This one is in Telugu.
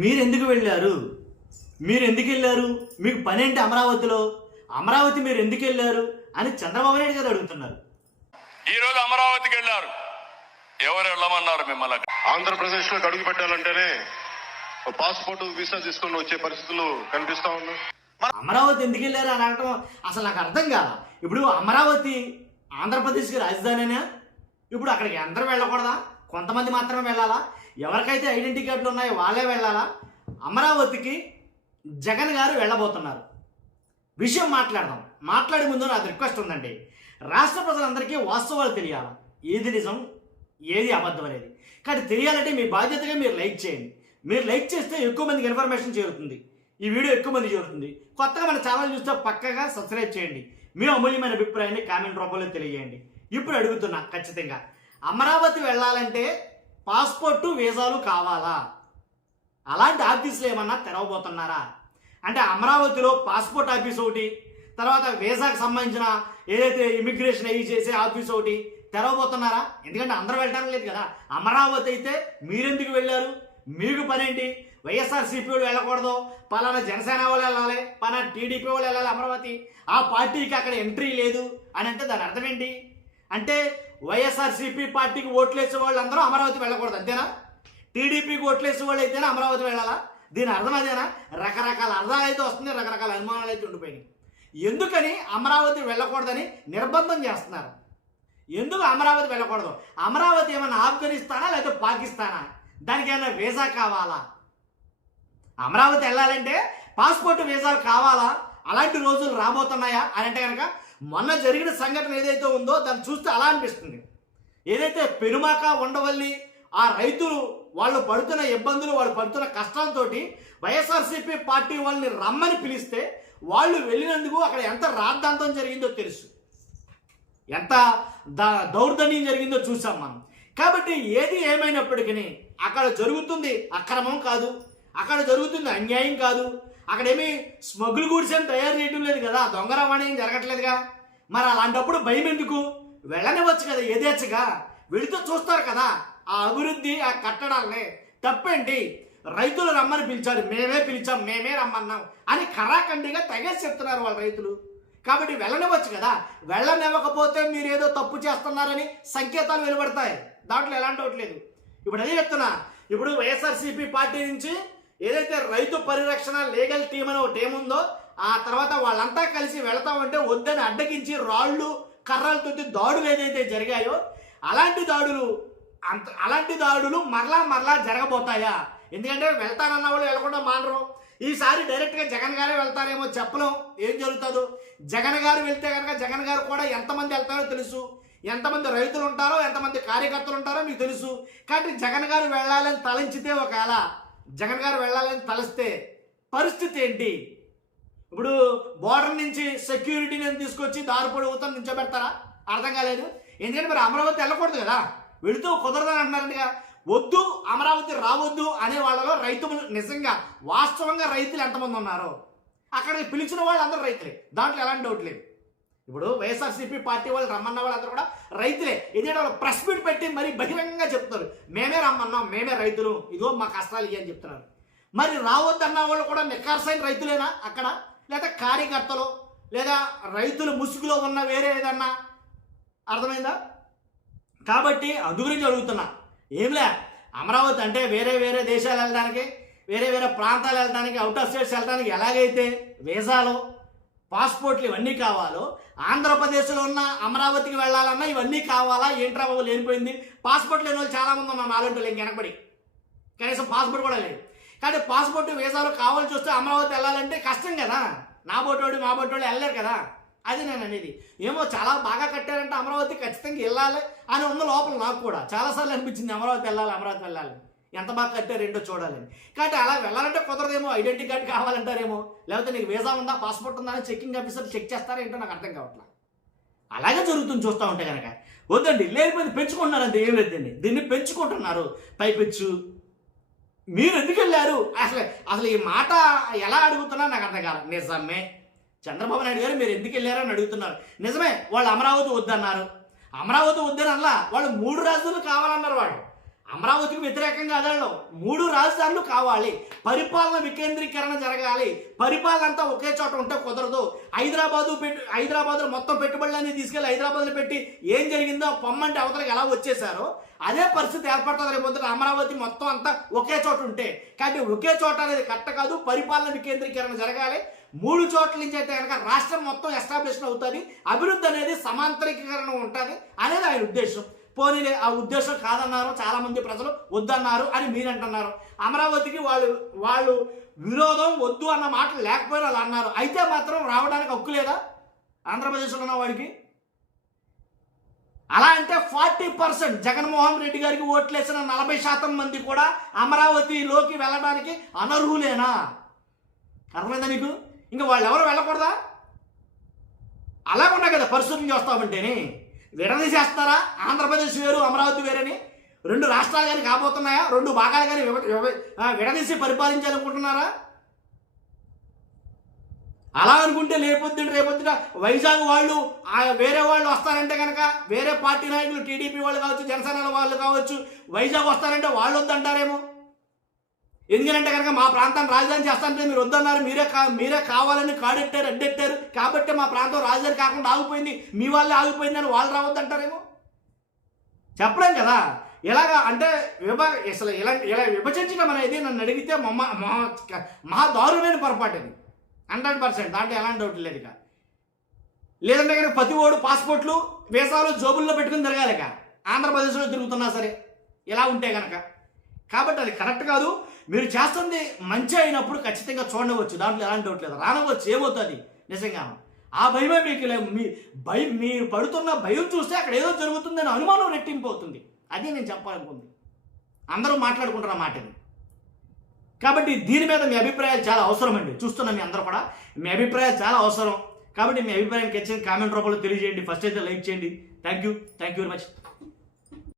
మీరు ఎందుకు వెళ్ళారు? మీరు ఎందుకు వెళ్ళారు? మీకు పనేంటి అమరావతిలో? అమరావతి మీరు ఎందుకు వెళ్ళారు అని చంద్రబాబు నాయుడు గారు అడుగుతున్నారు. ఈరోజు అమరావతికి వెళ్ళారు. ఎవరు వెళ్ళమన్నారు మిమ్మల్ని? ఆంధ్రప్రదేశ్ లో అడుగు పెట్టాలంటేనే పాస్పోర్ట్ వీసా తీసుకొని వచ్చే పరిస్థితులు కనిపిస్తా ఉన్నాయి. అమరావతి ఎందుకు వెళ్ళారు అని అనడం అసలు నాకు అర్థం కాదా. ఇప్పుడు అమరావతి ఆంధ్రప్రదేశ్కి రాజధానినా? ఇప్పుడు అక్కడికి అందరూ వెళ్ళకూడదా? కొంతమంది మాత్రమే వెళ్ళాలా? ఎవరికైతే ఐడెంటిటీ కార్డులు ఉన్నాయో వాళ్ళే వెళ్ళాలా? అమరావతికి జగన్ గారు వెళ్ళబోతున్నారు. విషయం మాట్లాడదాం. మాట్లాడే ముందు నాకు రిక్వెస్ట్ ఉందండి. రాష్ట్ర ప్రజలందరికీ వాస్తవాలు తెలియాలి. ఏది నిజం, ఏది అబద్ధం అనేది. కానీ తెలియాలంటే మీ బాధ్యతగా మీరు లైక్ చేయండి. మీరు లైక్ చేస్తే ఎక్కువ మందికి ఇన్ఫర్మేషన్ చేరుతుంది. ఈ వీడియో ఎక్కువ మంది చేరుతుంది. కొత్తగా మన ఛానల్ చూస్తే పక్కగా సబ్స్క్రైబ్ చేయండి. మీ అమూల్యమైన అభిప్రాయాన్ని కామెంట్ రూపంలో తెలియజేయండి. ఇప్పుడు అడుగుతున్నా, ఖచ్చితంగా అమరావతి వెళ్ళాలంటే పాస్పోర్టు వీసాలు కావాలా? అలాంటి ఆఫీసులు ఏమన్నా తెరవబోతున్నారా? అంటే అమరావతిలో పాస్పోర్ట్ ఆఫీస్ ఒకటి, తర్వాత వీసాకు సంబంధించిన ఏదైతే ఇమిగ్రేషన్ అయ్యి చేసే ఆఫీస్ ఒకటి తెరవబోతున్నారా? ఎందుకంటే అందరూ వెళ్ళడానికి లేదు కదా. అమరావతి అయితే మీరెందుకు వెళ్ళారు? మీకు పనేంటి? వైఎస్ఆర్సీపీ వాళ్ళు వెళ్ళకూడదు, పలానా జనసేన వాళ్ళు వెళ్ళాలి, పలానా టీడీపీ వాళ్ళు వెళ్ళాలి అమరావతి, ఆ పార్టీకి అక్కడ ఎంట్రీ లేదు అని అంటే దాని అర్థం ఏంటి? అంటే వైఎస్ఆర్సీపీ పార్టీకి ఓట్లేసే వాళ్ళు అందరూ అమరావతి వెళ్ళకూడదు అంతేనా? టీడీపీకి ఓట్లేసే వాళ్ళు అయితేనే అమరావతి వెళ్ళాలా? దీని అర్థం అదేనా? రకరకాల అర్థాలు అయితే వస్తున్నాయి, రకరకాల అనుమానాలు అయితే ఉండిపోయినాయి. ఎందుకని అమరావతి వెళ్ళకూడదని నిర్బంధం చేస్తున్నారు? ఎందుకు అమరావతి వెళ్ళకూడదు? అమరావతి ఏమన్నా ఆఫ్ఘనిస్తానా లేకపోతే పాకిస్తానా? దానికి ఏమైనా వీసా కావాలా? అమరావతి వెళ్ళాలంటే పాస్పోర్ట్ వీసాలు కావాలా? అలాంటి రోజులు రాబోతున్నాయా అని అంటే కనుక మొన్న జరిగిన సంఘటన ఏదైతే ఉందో దాన్ని చూస్తే అలా అనిపిస్తుంది. ఏదైతే పెనుమాక ఉండవల్లి ఆ రైతులు వాళ్ళు పడుతున్న ఇబ్బందులు, వాళ్ళు పడుతున్న కష్టాలతో వైఎస్ఆర్సీపీ పార్టీ వాళ్ళని రమ్మని పిలిస్తే వాళ్ళు వెళ్ళినందుకు అక్కడ ఎంత రాద్ధాంతం జరిగిందో తెలుసు, ఎంత దౌర్జన్యం జరిగిందో చూసాం మనం. కాబట్టి ఏది ఏమైనప్పటికీ అక్కడ జరుగుతుంది అక్రమం కాదు, అక్కడ జరుగుతుంది అన్యాయం కాదు, అక్కడేమి స్మగుల్ గూడ్స్ ఏం తయారు చేయడం లేదు కదా, దొంగ రవాణా ఏం జరగట్లేదుగా. మరి అలాంటప్పుడు భయం ఎందుకు? వెళ్ళనివచ్చు కదా యథేచ్ఛగా. వెళితే చూస్తారు కదా ఆ అభివృద్ధి, ఆ కట్టడాలనే. తప్పేంటి? రైతులు రమ్మని పిలిచారు, మేమే పిలిచాం, మేమే రమ్మన్నాం అని ఖరాఖండిగా తెగేసి చెప్తున్నారు వాళ్ళ రైతులు. కాబట్టి వెళ్ళనివ్వచ్చు కదా. వెళ్ళనివ్వకపోతే మీరు ఏదో తప్పు చేస్తున్నారని సంకేతాలు వెలువడతాయి, దాంట్లో ఎలాంటి ఒకటి లేదు. ఇప్పుడు అదే చెప్తున్నా. ఇప్పుడు వైఎస్ఆర్సీపీ పార్టీ నుంచి ఏదైతే రైతు పరిరక్షణ లీగల్ టీం అని ఒక టీం ఉందో, ఆ తర్వాత వాళ్ళంతా కలిసి వెళతామంటే వద్దని అడ్డగించి రాళ్ళు కర్రలతో దాడులు ఏదైతే జరిగాయో అలాంటి దాడులు మరలా జరగబోతాయా? ఎందుకంటే వెళ్తానన్న వాళ్ళు వెళ్ళకుండా మానరు. ఈసారి డైరెక్ట్గా జగన్ గారే వెళ్తారేమో, చెప్పలేం ఏం జరుగుతుందో. జగన్ గారు వెళ్తే కనుక జగన్ గారు కూడా ఎంతమంది వెళ్తారో తెలుసు, ఎంతమంది రైతులు ఉంటారో, ఎంతమంది కార్యకర్తలు ఉంటారో మీకు తెలుసు. కాబట్టి జగన్ గారు వెళ్ళాలని తలంచితే, ఒకవేళ జగన్ గారు వెళ్ళాలని తలిస్తే పరిస్థితి ఏంటి? ఇప్పుడు బోర్డర్ నుంచి సెక్యూరిటీని తీసుకొచ్చి దారిపడి ఊతం నించోబెడతారా? అర్థం కాలేదు. ఎందుకంటే మరి అమరావతి వెళ్ళకూడదు కదా, వెళుతూ కుదరదని అంటున్నారంటగా. వద్దు అమరావతి రావద్దు అనే వాళ్ళలో రైతులు నిజంగా వాస్తవంగా రైతులు ఎంతమంది ఉన్నారో, అక్కడికి పిలిచిన వాళ్ళు అందరూ రైతులే, దాంట్లో ఎలాంటి డౌట్ లేదు. ఇప్పుడు వైఎస్ఆర్సీపీ పార్టీ వాళ్ళు రమ్మన్న వాళ్ళందరూ కూడా రైతులే. ఎందుకంటే వాళ్ళు ప్రెస్ మీట్ పెట్టి మరీ బహిరంగంగా చెప్తారు, మేమే రమ్మన్నాం, మేమే రైతులు, ఇదిగో మా కష్టాలు ఇవి అని చెప్తున్నారు. మరి రావద్దన్న వాళ్ళు కూడా నిఖార్సైన రైతులేనా అక్కడ? లేదా కార్యకర్తలు, లేదా రైతుల ముసుగులో ఉన్న వేరే ఏదన్నా? అర్థమైందా? కాబట్టి అందు గురించి అడుగుతున్నా. ఏంలే, అమరావతి అంటే వేరే వేరే దేశాలు వెళ్ళడానికి, వేరే వేరే ప్రాంతాలు వెళ్ళడానికి, అవుట్ ఆఫ్ స్టేట్స్ వెళ్ళడానికి ఎలాగైతే వీసాలు, పాస్పోర్ట్లు ఇవన్నీ కావాలో, ఆంధ్రప్రదేశ్లో ఉన్న అమరావతికి వెళ్ళాలన్నా ఇవన్నీ కావాలా? ఏంట్రా బాబు లేనిపోయింది. పాస్పోర్ట్ లేని వాళ్ళు చాలామంది ఉన్నారు, నాలుగు ఇంక వెనకబడి కనీసం పాస్పోర్ట్ కూడా లేదు. కానీ పాస్పోర్ట్ వీసాలు కావాల్సి వస్తే అమరావతి వెళ్ళాలంటే కష్టం కదా. నా బోటోడు మా బోటోడు వెళ్ళలేరు కదా. అది నేను అనేది. ఏమో చాలా బాగా కట్టారంటే అమరావతి ఖచ్చితంగా వెళ్ళాలి అని ఉన్న లోపల నాకు కూడా చాలాసార్లు అనిపించింది, అమరావతి వెళ్ళాలి, ఎంత బాగా కట్టారు ఏంటో చూడాలని. కాబట్టి అలా వెళ్ళాలంటే కుదరదేమో, ఐడెంటిటీ కార్డు కావాలంటారేమో, లేకపోతే నీకు వీసా ఉందా, పాస్పోర్ట్ ఉందా అని చెక్కింగ్ ఆఫీసర్ చెక్ చేస్తారా ఏంటో నాకు అర్థం కావట్లా. అలాగే జరుగుతుంది చూస్తూ ఉంటే కనుక. వద్దండి, లేకపోతే పెంచుకుంటున్నారు అంతే, ఏం లేదండి. దీన్ని పెంచుకుంటున్నారు పైపెచ్చు. మీరు ఎందుకు వెళ్ళారు? అసలు ఈ మాట ఎలా అడుగుతున్నా నాకు అర్థం కాదు. నిజమే, చంద్రబాబు నాయుడు గారు మీరు ఎందుకు వెళ్ళారని అడుగుతున్నారు. నిజమే, వాళ్ళు అమరావతి వద్దన్నారు. అమరావతి వద్దని అలా వాళ్ళు 3 రాజధానులు కావాలన్నారు. వాళ్ళు అమరావతికి వ్యతిరేకంగా అదనలో 3 రాజధానులు కావాలి, పరిపాలన వికేంద్రీకరణ జరగాలి, పరిపాలన అంతా ఒకే చోట ఉంటే కుదరదు. హైదరాబాద్ మొత్తం పెట్టుబడులన్నీ తీసుకెళ్లి హైదరాబాద్లో పెట్టి ఏం జరిగిందో పొమ్మంటే అవతలకి ఎలా వచ్చేసారో అదే పరిస్థితి ఏర్పడుతుంది రేపు అమరావతి మొత్తం అంతా ఒకే చోట ఉంటే. కాబట్టి ఒకే చోట అనేది కరెక్ట్ కాదు, పరిపాలన వికేంద్రీకరణ జరగాలి. 3 చోట్ల నుంచి అయితే కనుక రాష్ట్రం మొత్తం ఎస్టాబ్లిష్ అవుతుంది, అభివృద్ధి అనేది సమాంతరీకరణ ఉంటుంది అనేది ఆయన ఉద్దేశం. పోనీ ఆ ఉద్దేశం కాదన్నారు, చాలా మంది ప్రజలు వద్దన్నారు అని మీరు అంటున్నారు. అమరావతికి వాళ్ళు విరోధం వద్దు అన్న మాటలు లేకపోయినా వాళ్ళు అన్నారు. అయితే మాత్రం రావడానికి హక్కు లేదా ఆంధ్రప్రదేశ్లో ఉన్న వాడికి? అలా అంటే 40% జగన్మోహన్ రెడ్డి గారికి ఓట్లేసిన 40% మంది కూడా అమరావతిలోకి వెళ్ళడానికి అనర్హులేనా? అర్థమైందా మీకు? ఇంకా వాళ్ళు ఎవరు వెళ్ళకూడదా? అలాగున్నా కదా పరిస్థితులు చూస్తామంటేనే విడదీసేస్తారా? ఆంధ్రప్రదేశ్ వేరు అమరావతి వేరని 2 రాష్ట్రాలు కానీ కాబోతున్నాయా? 2 భాగాలు కానీ విడదీసి పరిపాలించాలనుకుంటున్నారా? అలా అనుకుంటే రేపొద్దున వైజాగ్ వాళ్ళు వేరే వాళ్ళు వస్తారంటే కనుక, వేరే పార్టీ నాయకులు టీడీపీ వాళ్ళు కావచ్చు, జనసేన వాళ్ళు కావచ్చు, వైజాగ్ వస్తారంటే వాళ్ళు వద్దంటారేమో. ఎందుకంటే కనుక మా ప్రాంతాన్ని రాజధాని చేస్తానంటే మీరు వద్దన్నారు, మీరే కావాలని కాడెట్టారు, అడ్డెట్టారు, కాబట్టి మా ప్రాంతం రాజధాని కాకుండా ఆగిపోయింది, మీ వాళ్ళే ఆగిపోయిందని వాళ్ళు రావద్దంటారేమో. చెప్పలేం కదా. ఇలాగా అంటే అసలు ఇలా విభజించడం అనేది నన్ను అడిగితే మహా దారుణమైన పొరపాటు ఇది 100%. దాంట్లో ఎలాంటి డౌట్ లేదు. ఇక లేదంటే కనుక ప్రతి ఓడు పాస్పోర్ట్లు వీసాలు జోబుల్లో పెట్టుకుని తిరగాలి ఇక ఆంధ్రప్రదేశ్లో తిరుగుతున్నా సరే ఇలా ఉంటే కనుక. కాబట్టి అది కరెక్ట్ కాదు. మీరు చేస్తుంది మంచి అయినప్పుడు ఖచ్చితంగా చూడవచ్చు, దాంట్లో ఎలాంటి డౌట్ లేదు. రానవచ్చు, ఏమవుతుంది నిజంగా ఆ భయమే మీకు మీరు పడుతున్న భయం చూస్తే అక్కడ ఏదో జరుగుతుందని అనుమానం రెట్టింపు అవుతుంది. అది నేను చెప్పాలనుకుంది. అందరూ మాట్లాడుకుంటున్న మాటని. కాబట్టి దీని మీద మీ అభిప్రాయాలు చాలా అవసరం అండి. చూస్తున్నా మీ అందరూ కూడా మీ అభిప్రాయాలు చాలా అవసరం. కాబట్టి మీ అభిప్రాయం ఖచ్చితంగా కామెంట్ రూపంలో తెలియజేయండి. ఫస్ట్ అయితే లైక్ చేయండి. Thank you very much.